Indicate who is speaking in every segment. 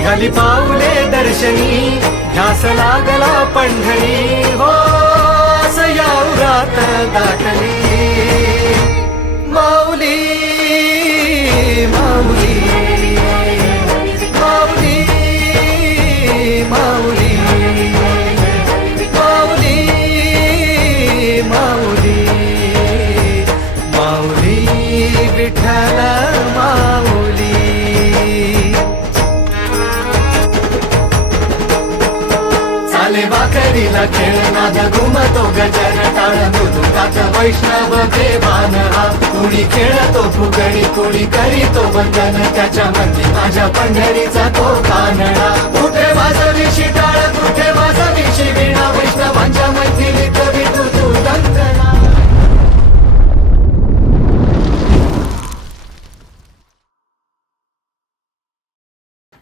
Speaker 1: निघाली पाऊले दर्शनी ध्यास लागला पंढरी. हो सयावरात दाटली. माऊली माऊली. खेळ माझा घुमतो गजर टाळतो मृदुकात वैष्णव देवान हा. कुणी खेळतो फुगडी कुणी करीतो बंधन त्याच्या मध्ये माझ्या पंढरीचा तो कानडा. कुठे माझा वाजवी टाळ कुठे माझा वाजवी विणा वैष्णवांच्या मैथिलीत विठू तू दंतना.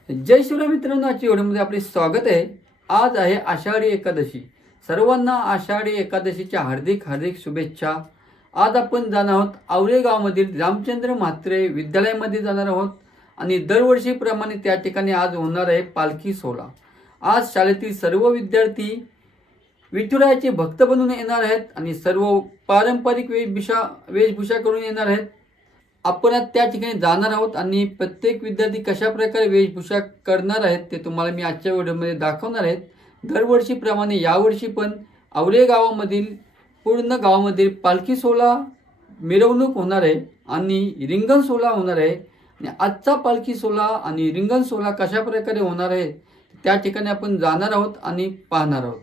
Speaker 2: जय शिवराय मित्रांनो आजच्या व्हिडिओमध्ये आपले स्वागत आहे. आज आहे आषाढी एकादशी. सर्वांना आषाढी एकादशीच्या हार्दिक हार्दिक शुभेच्छा. आज आपण जाणार आहोत आवरेगावमधील रामचंद्र म्हात्रे विद्यालयामध्ये जाणार आहोत आणि दरवर्षीप्रमाणे त्या ठिकाणी आज होणार आहे पालखी सोहळा. आज शाळेतील सर्व विद्यार्थी विठुरायाचे भक्त बनून येणार आहेत आणि सर्व पारंपरिक वेशभूषा वेशभूषा करून येणार आहेत. आपण आज त्या ठिकाणी जाणार आहोत आणि प्रत्येक विद्यार्थी कशा प्रकारे वेशभूषा करणार आहेत ते तुम्हाला मी आजच्या व्हिडिओमध्ये दाखवणार आहेत. दरवर्षीप्रमाणे यावर्षी पण आवरे गावामधील पूर्ण गावामधील पालखी सोहळा मिरवणूक होणार आहे आणि रिंगण सोहळा होणार आहे. आणि आजचा पालखी सोहळा आणि रिंगण सोहळा कशा प्रकारे होणार आहे त्या ठिकाणी आपण जाणार आहोत आणि पाहणार आहोत.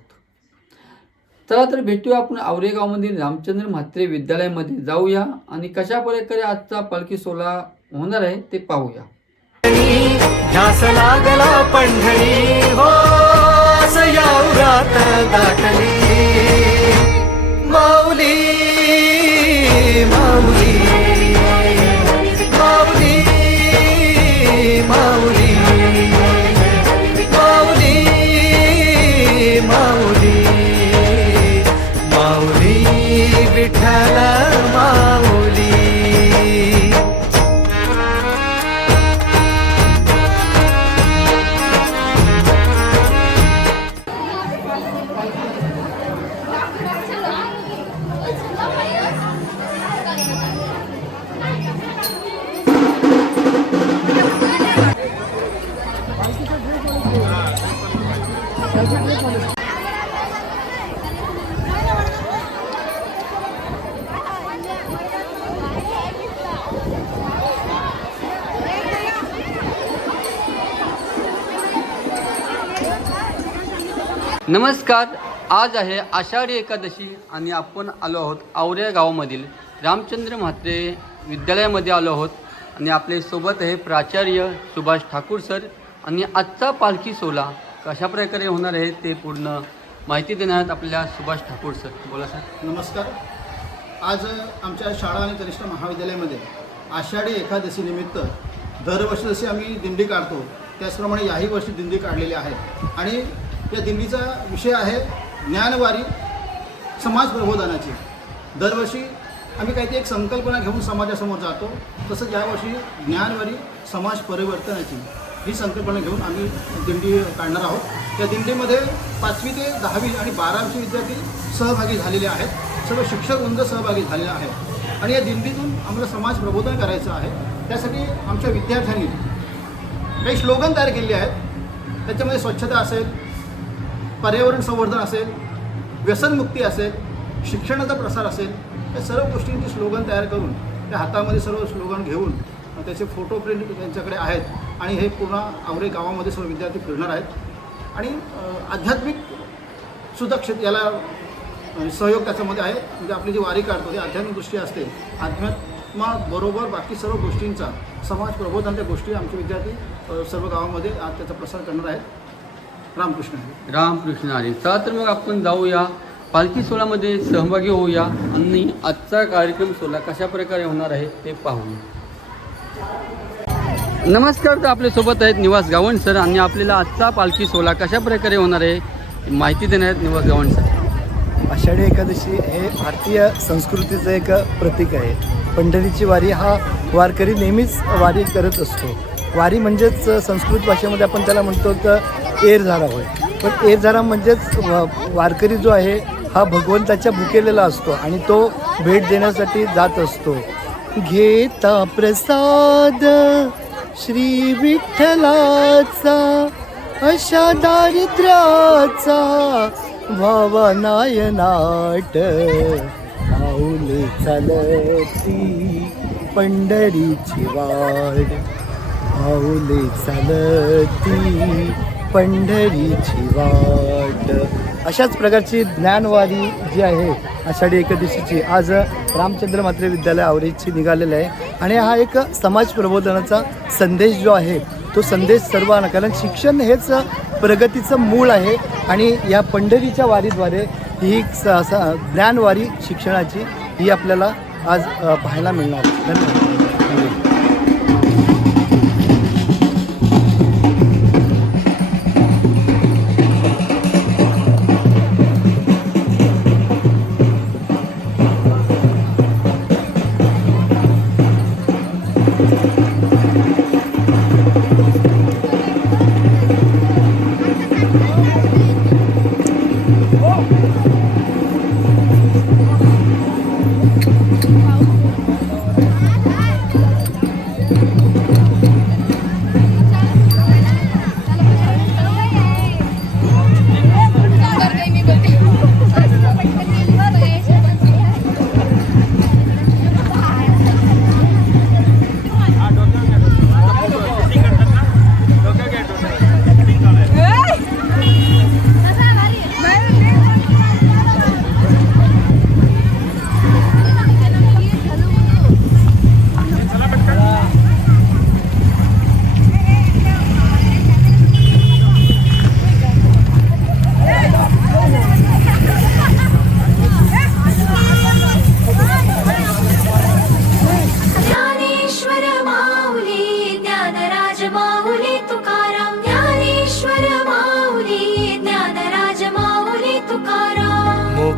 Speaker 2: चला तर भेटूया आपण आवरेगावमधील रामचंद्र म्हात्रे विद्यालयामध्ये. जाऊया आणि कशा प्रकारे आजचा पालखी सोहळा होणार आहे ते पाहूया.
Speaker 1: लागला पंढरी हो! सयावरात दाटली.
Speaker 2: नमस्कार आज आहे आषाढी एकादशी आणि आपण आलो आहोत आवऱ्या गावामधील रामचंद्र म्हात्रे विद्यालयामध्ये आलो आहोत. आणि आपले सोबत आहे प्राचार्य सुभाष ठाकूर सर आणि आजचा पालखी सोहळा कशा प्रकारे होणार आहे ते पूर्ण माहिती देणार आहेत आपल्या सुभाष ठाकूर सर. बोला सर.
Speaker 3: नमस्कार. आज आमच्या शाळा आणि कनिष्ठ महाविद्यालयामध्ये आषाढी एकादशीनिमित्त दरवर्षी जशी आम्ही दिंडी काढतो त्याचप्रमाणे याही वर्षी दिंडी काढलेली आहे. आणि या दिंडीचा विषय आहे ज्ञानवारी समाज प्रबोधनाची. दरवर्षी आम्ही काहीतरी एक संकल्पना घेऊन समाजासमोर जातो तसंच यावर्षी ज्ञानवारी समाज परिवर्तनाची ही संकल्पना घेऊन आम्ही दिंडी काढणार आहोत. त्या दिंडीमध्ये पाचवी ते दहावी आणि बारावीचे विद्यार्थी सहभागी झालेले आहेत. सर्व शिक्षक वृंद सहभागी झालेले आहेत. आणि या दिंडीतून आम्हाला समाज प्रबोधन करायचं आहे. त्यासाठी आमच्या विद्यार्थ्यांनी काही स्लोगन तयार केलेले आहेत. त्याच्यामध्ये स्वच्छता असेल पर्यावरण संवर्धन असेल व्यसनमुक्ती असेल शिक्षणाचा प्रसार असेल या सर्व गोष्टींची स्लोगन तयार करून त्या हातामध्ये सर्व स्लोगन घेऊन त्याचे फोटो प्रिंट त्यांच्याकडे आहेत आणि हे पूर्ण आवरे गावामध्ये सर्व विद्यार्थी फिरणार आहेत. आणि आध्यात्मिक सुद्धा क्षेत्र याला सहयोग त्याच्यामध्ये आहे. म्हणजे आपली जी वारी काढतो ती आध्यात्मिक दृष्टी असते. अध्यात्माबरोबर बाकी सर्व गोष्टींचा समाज प्रबोधन त्या गोष्टी आमचे विद्यार्थी सर्व गावामध्ये आज त्याचा प्रसार करणार आहेत. रामकृष्ण हरी.
Speaker 2: रामकृष्ण हरी. चला तर मग आपण जाऊया. पालखी सोहळ्यामध्ये सहभागी होऊया. आणि आजचा कार्यक्रम सोहळा कशा प्रकारे होणार आहे ते पाहूया. नमस्कार तर आपल्यासोबत आहेत निवास गावण सर आणि आपल्याला आजचा पालखी सोहळा कशा प्रकारे होणार आहे माहिती देणार आहेत निवास गावण सर.
Speaker 4: आषाढी एकादशी हे भारतीय संस्कृतीचं एक प्रतीक आहे. पंढरीची वारी हा वारकरी नेहमीच वारी करत असतो. वारी म्हणजेच संस्कृत भाषेमध्ये आपण त्याला म्हणतो तर एरझारा होय. पण एरझारा म्हणजेच वारकरी जो आहे हा भगवंताच्या भुकेलेला असतो आणि तो भेट देण्यासाठी जात असतो. घेता प्रसाद श्री विठ्ठलाचा अशा दारिद्र्याचा भावनायनाट पाऊले चालती पंढरीची वाड पाऊले चालती पंढरीची वाट. अशाच प्रकारची ज्ञानवारी जी आहे आषाढी एकादशीची आज रामचंद्र मात्रे विद्यालय आवरेची निघालेलं आहे. आणि हा एक समाज प्रबोधनाचा संदेश जो आहे तो संदेश सर्वांना कारण शिक्षण हेच प्रगतीचं मूळ आहे. आणि या पंढरीच्या वारीद्वारे ही स ज्ञानवारी शिक्षणाची ही आपल्याला आज पाहायला मिळणार. धन्यवाद.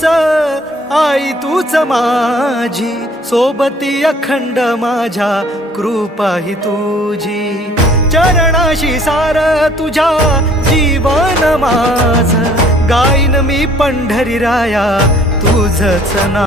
Speaker 1: तूच आई तूच माझी. सोबती अखंड माझ्या कृपा ही तुझी. चरणाशी सार तुझ्या जीवन माझ. गाईन मी पंढरी राया तुझच ना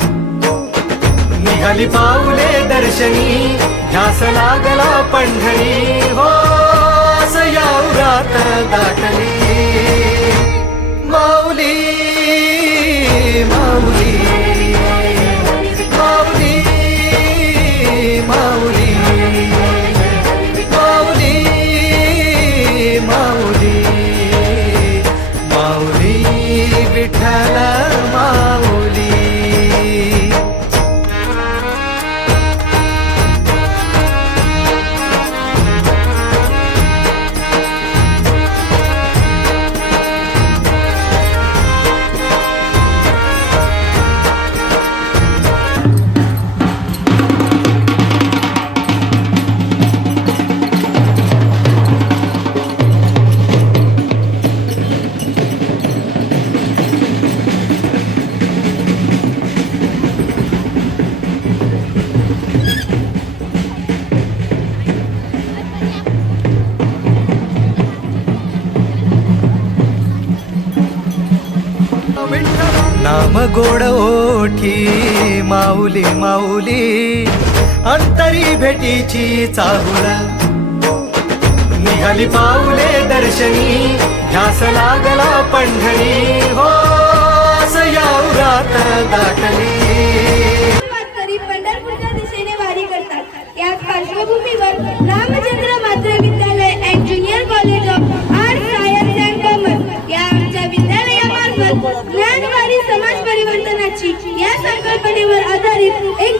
Speaker 1: निघाली पाऊले दर्शनी ध्यास लागला पंढरी. हो सयावरात गाठली दाटली. गोड ओठी माऊली माऊली. अंतरी भेटीची चाहुला. निघाली पाऊले दर्शनी ध्यास लागला पंढरी. हो रात दाटली.
Speaker 5: वारकरी पंढरपूरच्या दिशेने वारी करतात. पार्श्वभूमीवर Ramchandra Vidyalaya and junior college of art science and commerce या आमच्या विद्यालयामार्फत ज्ञानवारी समाज परिवर्तनाची या संकल्पनेवर आधारित एक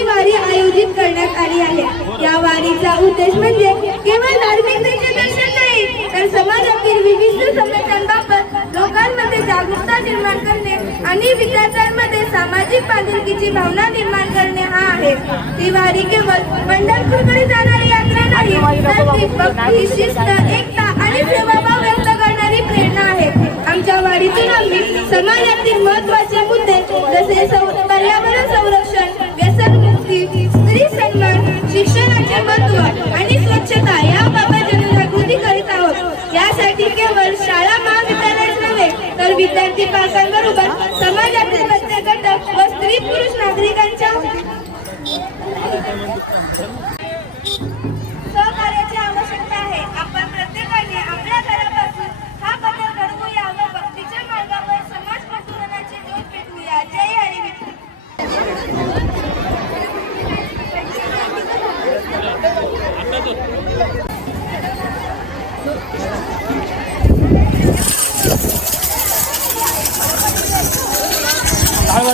Speaker 5: जनजागृती वारी आयोजित करण्यात आली आहे. या वारीचा उद्देश म्हणजे केवळ धार्मिकतेचे दर्शन नाही तर समाजातील विविध समस्यांबाबत लोकांमध्ये जागरूकता निर्माण करणे आणि विद्यार्थ्यांमध्ये सामाजिक बांधिलकीची भावना निर्माण करणे हा आहे. ती वारी केवळ पंढरपूरकडे जाणारी यात्रा नाही तर ती भक्ती शिस्त एकता आणि सेवाभाव व्यक्त करणारी प्रेरणा आहे. आमच्या वारीतून आम्ही समाजातील महत्त्वाचे मुद्दे जसे पर्यावरण संरक्षण स्वच्छता याबाबत जनजागृती करीत आहोत. यासाठी केवळ शाळा महाविद्यालयच नव्हे तर विद्यार्थी पालकांबरोबर समाजातील प्रत्येक घटक व स्त्री पुरुष नागरिकांच्या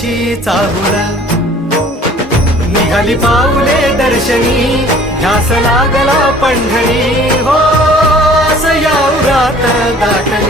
Speaker 1: भेटीची चाहुला. निघाली पाऊले दर्शनी ध्यास लागला पंढरी. हो असं यावरात दाटली.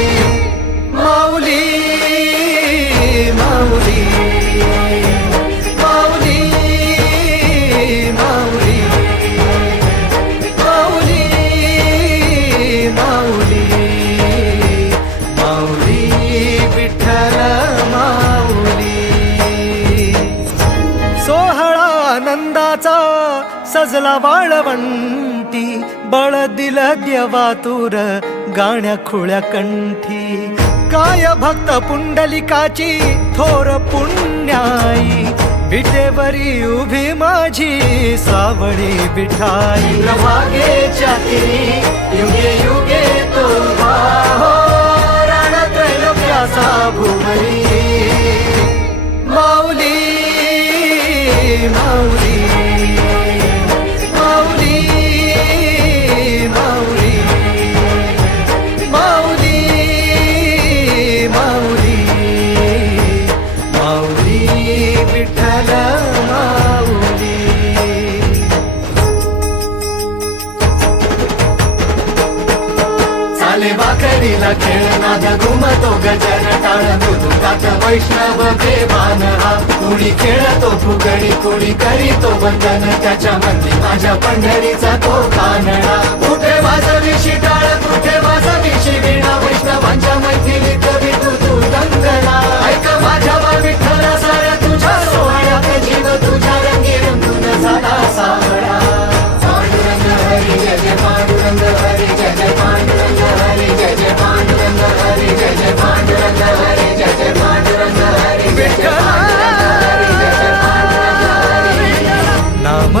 Speaker 1: गाजला वाळवंटी बळ दिल देवातूर गाण्या खुळ्या कंठी. काय भक्त पुंडलिकाची थोर पुण्याई. विटेवरी उभी माझी सावळी बिठाई भागेच्या युगे युगे तो हो. माऊली माऊली.
Speaker 6: खेळ नाद घुमतो गजर टाळ मृदुकात वैष्णव देवान हा. कुणी खेळतो फुगडी कुणी करीतो बंधन त्याच्या मंदी माझ्या पंढरीचा तो कानडा. कुठे वाजवी शिटाळ कुठे वाजवी शिवीणा वैष्णवांच्या मैथिलीत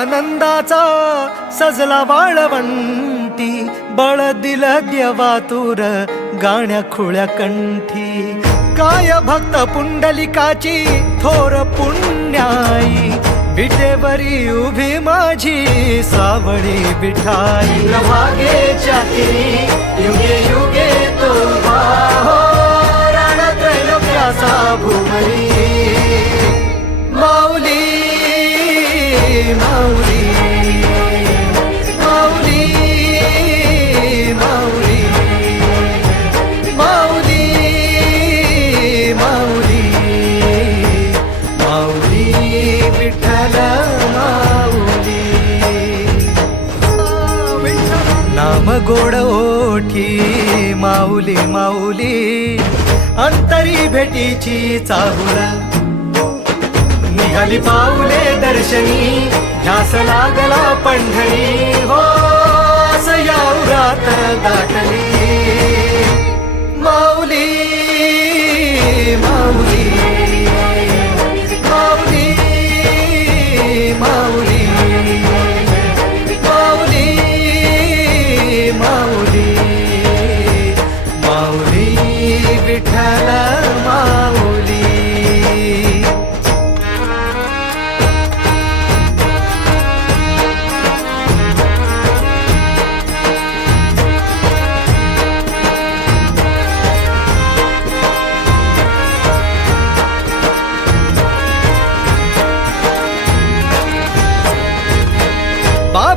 Speaker 1: आनंदाचा सजला वाळवंटी बळ दिल देवा तुर गाण्या खुळ्या कंठी. काय भक्त पुंडलिकाची थोर पुण्याई विटेवरी उभी माझी सावळी बिठाई
Speaker 6: प्रभागेच्या युगे युगे तो हो राण त्रैलोक्याचा भूमरी.
Speaker 1: माऊली माऊली माऊली माऊली माऊली माऊली विठ्ठल माऊली. नाम गोड ओठी माऊली माऊली अंतरी भेटीची चाहुला. निघाली पाऊले दर्शनी. ध्यास लागला पंढरी. हो असं दाटली. माऊली माऊली.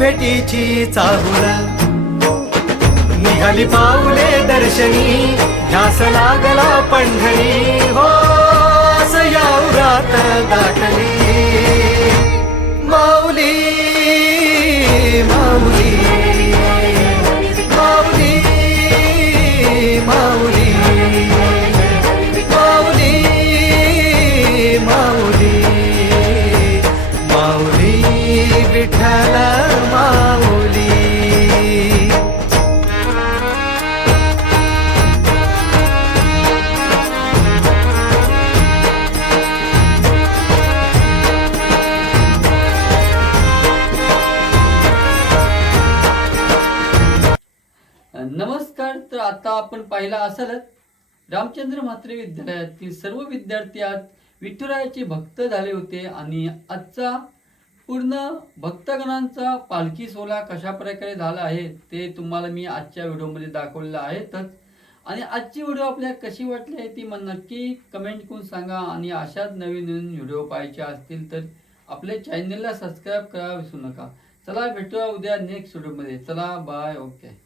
Speaker 1: भेटीची चाहुल. निघाली पाऊले दर्शनी ध्यास लागला पंढरी. हो असं या
Speaker 2: आता आपण पाहिला असालच रामचंद्र म्हात्रे विद्यालयातील सर्व विद्यार्थी आज विठुरायाचे भक्त झाले होते आणि आजचा पूर्ण भक्तगणांचा पालखी सोहळा कशा प्रकारे झाला आहे ते तुम्हाला मी आजच्या व्हिडिओमध्ये दाखवलेलं आहेतच. आणि आजची व्हिडिओ आपल्याला कशी वाटली आहे ती मग नक्की कमेंट करून सांगा आणि अशाच नवीन नवीन व्हिडिओ पाहायचे असतील तर आपल्या चॅनलला सबस्क्राईब करा विसरू नका. चला भेटूया उद्या नेक्स्ट व्हिडिओमध्ये चला बाय ओके